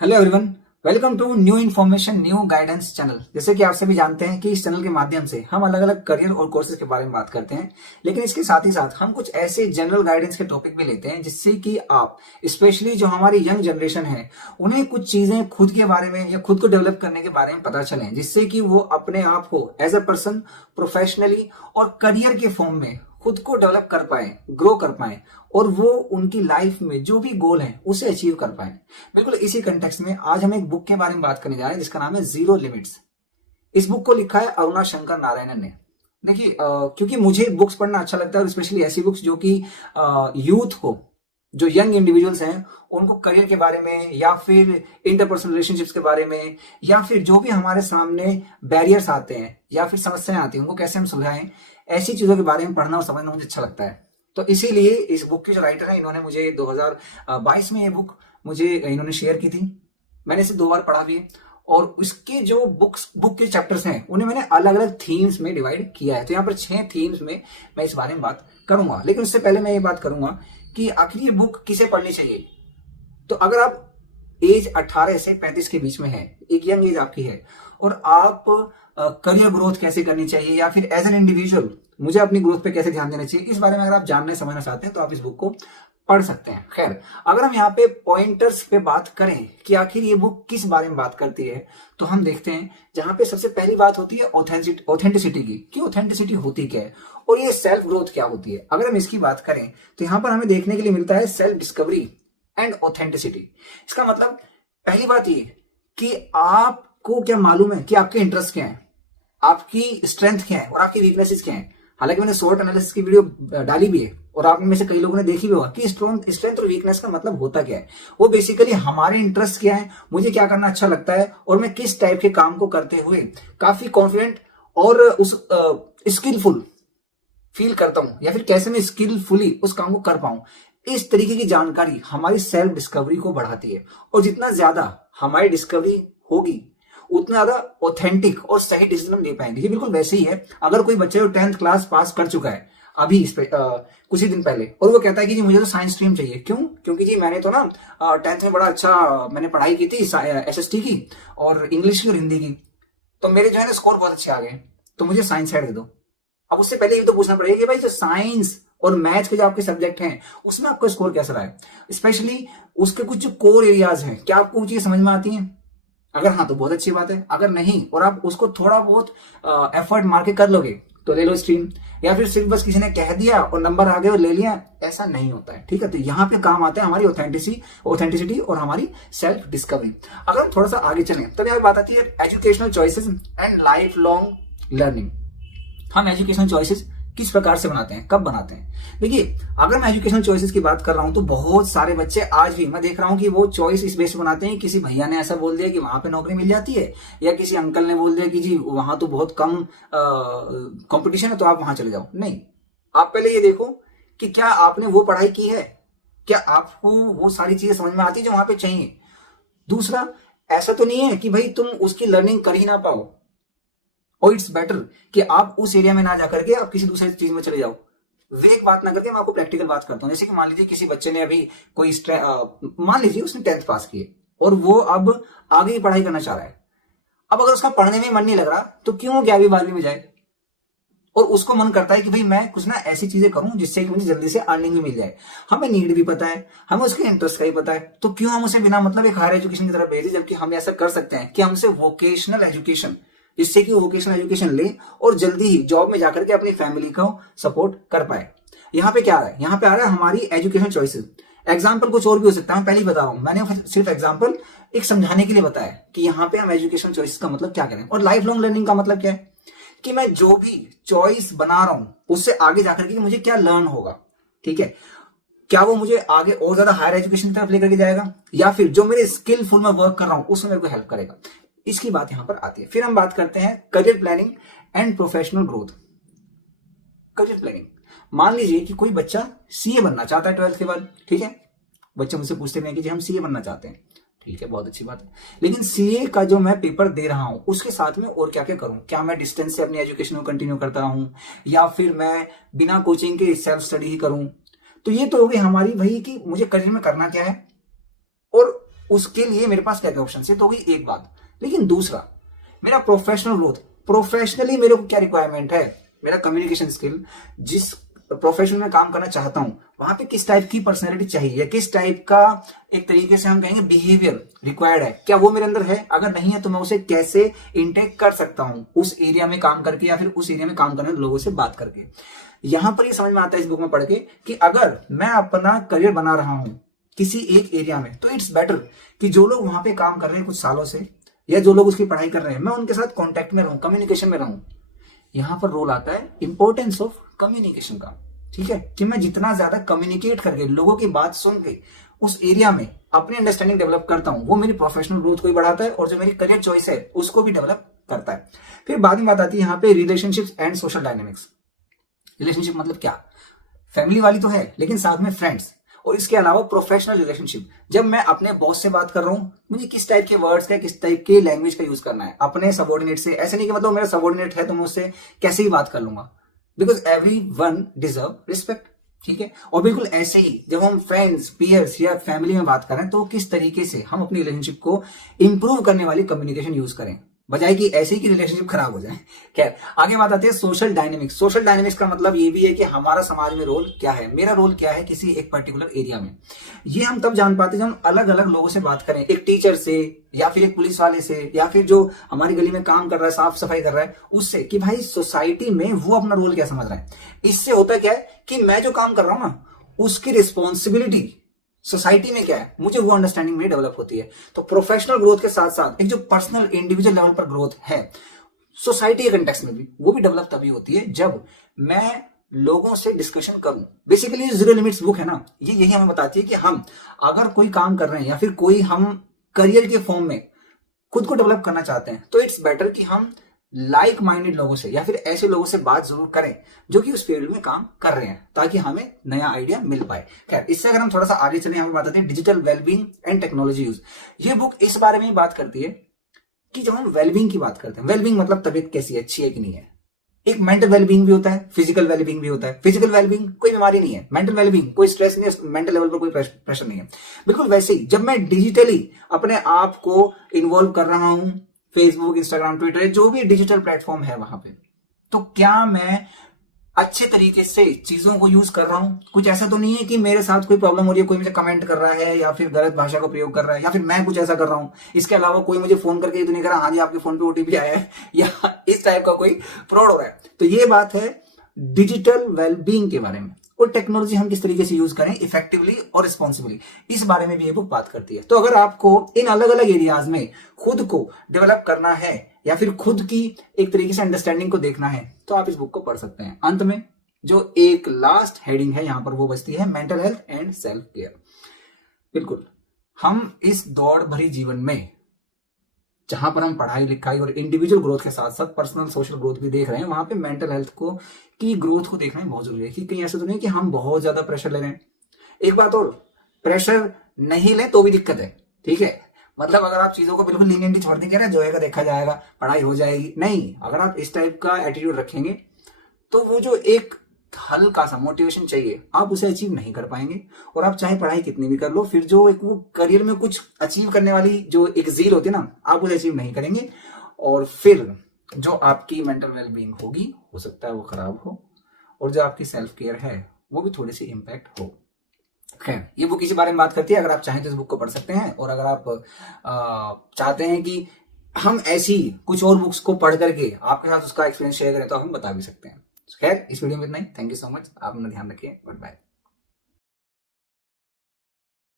Hello everyone, welcome to new information new guidance channel. जैसे कि आप सभी जानते हैं कि इस चैनल के माध्यम से हम अलग अलग करियर और कोर्सेज के बारे में बात करते हैं, लेकिन इसके साथ ही साथ हम कुछ ऐसे जनरल गाइडेंस के टॉपिक भी लेते हैं जिससे कि आप स्पेशली जो हमारी यंग जनरेशन है उन्हें कुछ चीजें खुद के बारे में या खुद को डेवलप करने के बारे में पता चलें, जिससे कि वो अपने आप को एज अ पर्सन प्रोफेशनली और करियर के फॉर्म में खुद को डेवलप कर पाए, ग्रो कर पाए और वो उनकी लाइफ में जो भी गोल है उसे अचीव कर पाए। बिल्कुल इसी कंटेक्स्ट में आज हम एक बुक के बारे में बात करने जा रहे हैं जिसका नाम है जीरो लिमिट्स। इस बुक को लिखा है अरुणा शंकर नारायणन ने। देखिए, क्योंकि मुझे बुक्स पढ़ना अच्छा लगता है और स्पेशली ऐसी बुक्स जो कि यूथ को, जो यंग इंडिविजुअल्स हैं, उनको करियर के बारे में या फिर इंटरपर्सनल रिलेशनशिप्स के बारे में या फिर जो भी हमारे सामने बैरियर्स आते हैं या फिर समस्याएं आती हैं उनको कैसे हम सुलझाएं, ऐसी चीजों के बारे में पढ़ना और समझना मुझे अच्छा लगता है। तो इसीलिए इस बुक के जो राइटर है इन्होंने मुझे 2022 में ये बुक मुझे इन्होंने शेयर की थी। मैंने इसे 2 बार पढ़ा भी है और उसके जो बुक के चैप्टर्स हैं उन्हें मैंने अलग अलग थीम्स में डिवाइड किया है। तो यहाँ पर 6 थीम्स में मैं इस बारे में बात करूंगा, लेकिन उससे पहले मैं ये बात करूंगा कि आखिर ये बुक किसे पढ़नी चाहिए। तो अगर आप एज 18 से 35 के बीच में है, एक यंग एज आपकी है और आप करियर ग्रोथ कैसे करनी चाहिए या फिर एज एन इंडिविजुअल मुझे अपनी ग्रोथ पे कैसे ध्यान देना चाहिए, इस बारे में अगर आप जानने समझना चाहते हैं तो आप इस बुक को पढ़ सकते हैं। खैर, अगर हम यहाँ पे पॉइंटर्स पे बात करें कि आखिर ये बुक किस बारे में बात करती है, तो हम देखते हैं जहां पे सबसे पहली बात होती है ऑथेंटिसिटी की, कि ऑथेंटिसिटी होती क्या है और ये सेल्फ ग्रोथ क्या होती है। अगर हम इसकी बात करें तो यहाँ पर हमें देखने के लिए मिलता है सेल्फ डिस्कवरी एंड ऑथेंटिसिटी। इसका मतलब पहली बात ये कि आपको क्या मालूम है कि आपके इंटरेस्ट क्या है, आपकी स्ट्रेंथ क्या है और आपकी वीकनेसेस क्या है। हालांकि मैंने शॉर्ट एनालिसिस की वीडियो डाली भी है और आप में से कई लोगों ने देखी भी होगा कि स्ट्रेंथ और वीकनेस का मतलब होता क्या है। वो बेसिकली हमारे इंटरेस्ट क्या है, मुझे क्या करना अच्छा लगता है और मैं किस टाइप के काम को करते हुए काफी कॉन्फिडेंट और उस स्किलफुल फील करता हूं या फिर कैसे मैं स्किलफुली उस काम को कर पाऊं। इस तरीके की जानकारी हमारी सेल्फ डिस्कवरी को बढ़ाती है और जितना ज्यादा हमारी डिस्कवरी होगी उतना ज्यादा ऑथेंटिक और सही डिसीजन हम ले पाएंगे। ये बिल्कुल वैसे ही है, अगर कोई बच्चा जो 10th क्लास पास कर चुका है अभी इस पे कुछ ही दिन पहले और वो कहता है कि जी मुझे तो साइंस स्ट्रीम चाहिए, क्यों? क्योंकि जी मैंने तो ना 10th में बड़ा अच्छा मैंने पढ़ाई की थी, एसएसटी की और इंग्लिश की और हिंदी की, तो मेरे जो है ना स्कोर बहुत अच्छे आ गए, तो मुझे साइंस साइड दे दो। अब उससे पहले ये तो पूछना पड़ेगा कि भाई जो साइंस और मैथ्स के जो आपके सब्जेक्ट हैं उसमें आपका स्कोर कैसा रहा है, स्पेशली उसके कुछ जो कोर एरियाज हैं, क्या आपको वो चीज समझ में आती है? अगर हाँ तो बहुत अच्छी बात है, अगर नहीं और आप उसको थोड़ा बहुत एफर्ट मार के कर लोगे तो ले लो स्ट्रीम, या फिर सिर्फ बस किसी ने कह दिया और नंबर आ गए और ले लिया, ऐसा नहीं होता है। ठीक है, तो यहाँ पे काम आता है हमारी ऑथेंटिसिटी और हमारी सेल्फ डिस्कवरी। अगर हम थोड़ा सा आगे चलें तब यहाँ बात आती है educational choices and life long learning. हम एजुकेशनल चॉइसेस किस प्रकार से बनाते हैं, कब बनाते हैं? देखिए, अगर मैं एजुकेशनल चॉइसेस की बात कर रहा हूं तो बहुत सारे बच्चे आज भी मैं देख रहा हूं कि वो चॉइस इस बेस पे बनाते हैं, किसी भैया ने ऐसा बोल दिया कि वहां पे नौकरी मिल जाती है या किसी अंकल ने बोल दिया कि जी वहां तो बहुत कम कंपटीशन है तो आप वहां चले जाओ। नहीं, आप पहले ये देखो कि क्या आपने वो पढ़ाई की है, क्या आपको वो सारी चीजें समझ में आती है जो वहां पे चाहिए। दूसरा, ऐसा तो नहीं है कि भाई तुम उसकी लर्निंग कर ही ना पाओ और इट्स बेटर कि आप उस एरिया में ना जाकर के आप किसी दूसरे चीज में चले जाओ। वे एक बात ना करके मैं आपको प्रैक्टिकल बात करता हूं। जैसे कि मान लीजिए किसी बच्चे ने अभी कोई मान लीजिए उसने 10th पास किए और वो अब आगे की पढ़ाई करना चाह रहा है। अब अगर उसका पढ़ने में मन नहीं लग रहा तो क्यों 11वीं 12वीं में जाए, और उसको मन करता है कि भाई मैं कुछ ना ऐसी चीजें करूं जिससे कि मुझे जल्दी से अर्निंग भी मिल जाए। हमें नीड भी पता है, हमें उसके इंटरेस्ट का भी पता है, तो क्यों हम उसे बिना मतलब एक हायर एजुकेशन की तरफ भेजें, जबकि हम ऐसा कर सकते हैं कि हमसे वोकेशनल एजुकेशन, जिससे कि वो वोकेशनल एजुकेशन ले और जल्दी ही जॉब में जाकर के अपनी फैमिली को सपोर्ट कर पाए। यहाँ पे क्या आ रहा है, यहाँ पे आ रहा है हमारी एजुकेशन चॉइसेस। एग्जाम्पल कुछ और भी हो सकता है, मैं पहले ही बता रहा हूं, मैंने सिर्फ एग्जाम्पल एक समझाने के लिए बताया कि यहाँ पे हम एजुकेशन चॉइसेस का मतलब क्या करें। और लाइफ लॉन्ग लर्निंग का मतलब क्या है कि मैं जो भी चॉइस बना रहा हूं उससे आगे जाकर के मुझे क्या लर्न होगा। ठीक है, क्या वो मुझे आगे और ज्यादा हायर एजुकेशन की तरफ लेकर के जाएगा या फिर जो मेरे स्किलफुल में वर्क कर रहा हूं उसमें मेरे को हेल्प करेगा। इसकी बात यहां पर आती है। फिर हम बात करते हैं career planning and professional growth. Career planning, मान लीजिए कि कोई बच्चा सीए बनना चाहता है 12th के बाद। ठीक है, बच्चे मुझसे पूछते हैं कि जी हम सीए बनना चाहते हैं। ठीक है, बहुत अच्छी बात है, लेकिन सीए का जो मैं पेपर दे रहा हूं उसके साथ में और क्या क्या करूं? क्या मैं डिस्टेंस से अपनी एजुकेशन को कंटिन्यू करता रहूं या फिर मैं बिना कोचिंग के सेल्फ स्टडी ही करूं? तो ये तो हो गई हमारी वही कि मुझे करियर में करना क्या है और उसके लिए मेरे पास क्या क्या ऑप्शन है, तो होगी एक बात। लेकिन दूसरा, मेरा प्रोफेशनल ग्रोथ, प्रोफेशनली मेरे को क्या रिक्वायरमेंट है, मेरा कम्युनिकेशन स्किल, जिस प्रोफेशन में काम करना चाहता हूं वहां पे किस टाइप की पर्सनैलिटी चाहिए, या किस टाइप का एक तरीके से हम कहेंगे बिहेवियर रिक्वायर्ड है, क्या वो मेरे अंदर है? अगर नहीं है तो मैं उसे कैसे इंटेक कर सकता हूं उस एरिया में काम करके, या फिर उस एरिया में काम करने वाले लोगों से बात करके। यहां पर ये समझ में आता है इस बुक में पढ़ के कि अगर मैं अपना करियर बना रहा हूं किसी एक एरिया में, तो इट्स बेटर कि जो लोग वहां पे काम कर रहे हैं कुछ सालों से, या जो लोग उसकी पढ़ाई कर रहे हैं, मैं उनके साथ कॉन्टेक्ट में रहूं, कम्युनिकेशन में रहूं। यहां पर रोल आता है इंपॉर्टेंस ऑफ कम्युनिकेशन का, ठीक है, कि मैं जितना ज्यादा कम्युनिकेट करके लोगों की बात सुन के उस एरिया में अपनी अंडरस्टैंडिंग डेवलप करता हूं, वो मेरी प्रोफेशनल ग्रोथ को भी बढ़ाता है और जो मेरी करियर चॉइस है उसको भी डेवलप करता है। फिर बाद में बात आती है यहाँ पे relationships and social dynamics. Relationship मतलब क्या, फैमिली वाली तो है लेकिन साथ में फ्रेंड्स, और इसके अलावा प्रोफेशनल रिलेशनशिप। जब मैं अपने बॉस से बात कर रहा हूं, मुझे किस टाइप के वर्ड्स का, किस टाइप के लैंग्वेज का यूज करना है। अपने सबॉर्डिनेट से ऐसे नहीं कि मतलब मेरा सबॉर्डिनेट है तो मैं उससे कैसे ही बात कर लूंगा, because every one deserve respect, ठीक है। और बिल्कुल ऐसे ही जब हम फ्रेंड्स, पीयर्स या फैमिली में बात करें तो किस तरीके से हम अपनी रिलेशनशिप को इंप्रूव करने वाली कम्युनिकेशन यूज करें, बजाय कि ऐसे ही कि रिलेशनशिप खराब हो जाए। खैर, आगे बात आती है सोशल डायनेमिक्स। सोशल डायनेमिक्स का मतलब ये भी है कि हमारा समाज में रोल क्या है, मेरा रोल क्या है किसी एक पर्टिकुलर एरिया में। ये हम तब जान पाते हैं जब हम अलग अलग लोगों से बात करें, एक टीचर से, या फिर एक पुलिस वाले से, या फिर जो हमारी गली में काम कर रहा है, साफ सफाई कर रहा है, उससे, कि भाई सोसाइटी में वो अपना रोल क्या समझ रहा है। इससे होता क्या है कि मैं जो काम कर रहा हूं ना, उसकी रिस्पॉन्सिबिलिटी सोसाइटी में क्या है, मुझे वो अंडरस्टैंडिंग में डेवलप होती है। तो प्रोफेशनल ग्रोथ के साथ साथ एक जो पर्सनल इंडिविजुअल लेवल पर ग्रोथ है सोसाइटी के कंटेक्स्ट में भी, वो भी डेवलप तभी होती है जब मैं लोगों से डिस्कशन करूं। बेसिकली जीरो लिमिट्स बुक है ना, ये यही हमें बताती है कि हम अगर कोई काम कर रहे हैं या फिर कोई हम करियर के फॉर्म में खुद को डेवलप करना चाहते हैं, तो इट्स बेटर कि हम लाइक माइंडेड लोगों से या फिर ऐसे लोगों से बात जरूर करें जो कि उस फील्ड में काम कर रहे हैं, ताकि हमें नया आइडिया मिल पाए। खैर, इससे अगर हम थोड़ा सा आगे चले, यहाँ पे बात आती है digital wellbeing and technology use. ये बुक इस बारे में बात करती है कि जब हम वेलबींग की बात करते हैं, वेलबींग मतलब तबीयत कैसी है, अच्छी है कि नहीं है। एक मेंटल वेलबींग भी होता है, फिजिकल वेलबींग भी होता है। फिजिकल वेलबींग कोई बीमारी नहीं है, मेंटल वेलबींग कोई स्ट्रेस नहीं है, मेंटल लेवल पर कोई प्रेशर नहीं है। बिल्कुल वैसे ही जब मैं डिजिटली अपने आप को इन्वॉल्व कर रहा हूं, फेसबुक, इंस्टाग्राम, ट्विटर, जो भी डिजिटल प्लेटफॉर्म है वहां पे, तो क्या मैं अच्छे तरीके से चीजों को यूज कर रहा हूं? कुछ ऐसा तो नहीं है कि मेरे साथ कोई प्रॉब्लम हो रही है, कोई मुझे कमेंट कर रहा है या फिर गलत भाषा का प्रयोग कर रहा है, या फिर मैं कुछ ऐसा कर रहा हूं। इसके अलावा कोई मुझे फोन करके ये तो नहीं कर रहा, हाँ जी आपके फोन पे ओटीपी आया है, या इस टाइप का कोई फ्रॉड हो रहा है। तो ये बात है डिजिटल वेलबींग के बारे में, और टेक्नोलॉजी हम किस तरीके से यूज करें इफेक्टिवली और रिस्पॉन्सिबली, इस बारे में भी ये बुक बात करती है। तो अगर आपको इन अलग अलग एरियाज में खुद को डेवलप करना है या फिर खुद की एक तरीके से अंडरस्टैंडिंग को देखना है, तो आप इस बुक को पढ़ सकते हैं। अंत में जो एक लास्ट हेडिंग है यहां पर, वो बचती है mental health and self care. बिल्कुल, हम इस दौड़ भरी जीवन में जहां पर हम पढ़ाई लिखाई और इंडिविजुअल ग्रोथ के साथ साथ पर्सनल सोशल ग्रोथ भी देख रहे हैं, वहां पे मेंटल हेल्थ को की ग्रोथ को देखना बहुत जरूरी है। कि कहीं ऐसा तो नहीं कि हम बहुत ज्यादा प्रेशर ले रहे हैं। एक बात और, प्रेशर नहीं ले तो भी दिक्कत है, ठीक है। मतलब अगर आप चीजों को बिल्कुल लीनियंटली छोड़ देंगे ना, जो है देखा जाएगा, पढ़ाई हो जाएगी, नहीं, अगर आप इस टाइप का एटीट्यूड रखेंगे तो वो जो एक हल्का सा मोटिवेशन चाहिए, आप उसे अचीव नहीं कर पाएंगे। और आप चाहे पढ़ाई कितनी भी कर लो, फिर जो एक वो करियर में कुछ अचीव करने वाली जो एक जील होती है ना, आप उसे अचीव नहीं करेंगे। और फिर जो आपकी मेंटल वेलबींग होगी, हो सकता है वो खराब हो, और जो आपकी सेल्फ केयर है वो भी थोड़ी सी इम्पैक्ट हो। खैर, ये बुक इसी बारे में बात करती है। अगर आप चाहें तो इस बुक को पढ़ सकते हैं, और अगर आप चाहते हैं कि हम ऐसी कुछ और बुक्स को पढ़ करके आपके साथ उसका एक्सपीरियंस शेयर करें, तो हम बता भी सकते हैं। खैर, इस वीडियो में इतना ही। थैंक यू सो मच, आप अपना ध्यान रखिए, गुड बाय।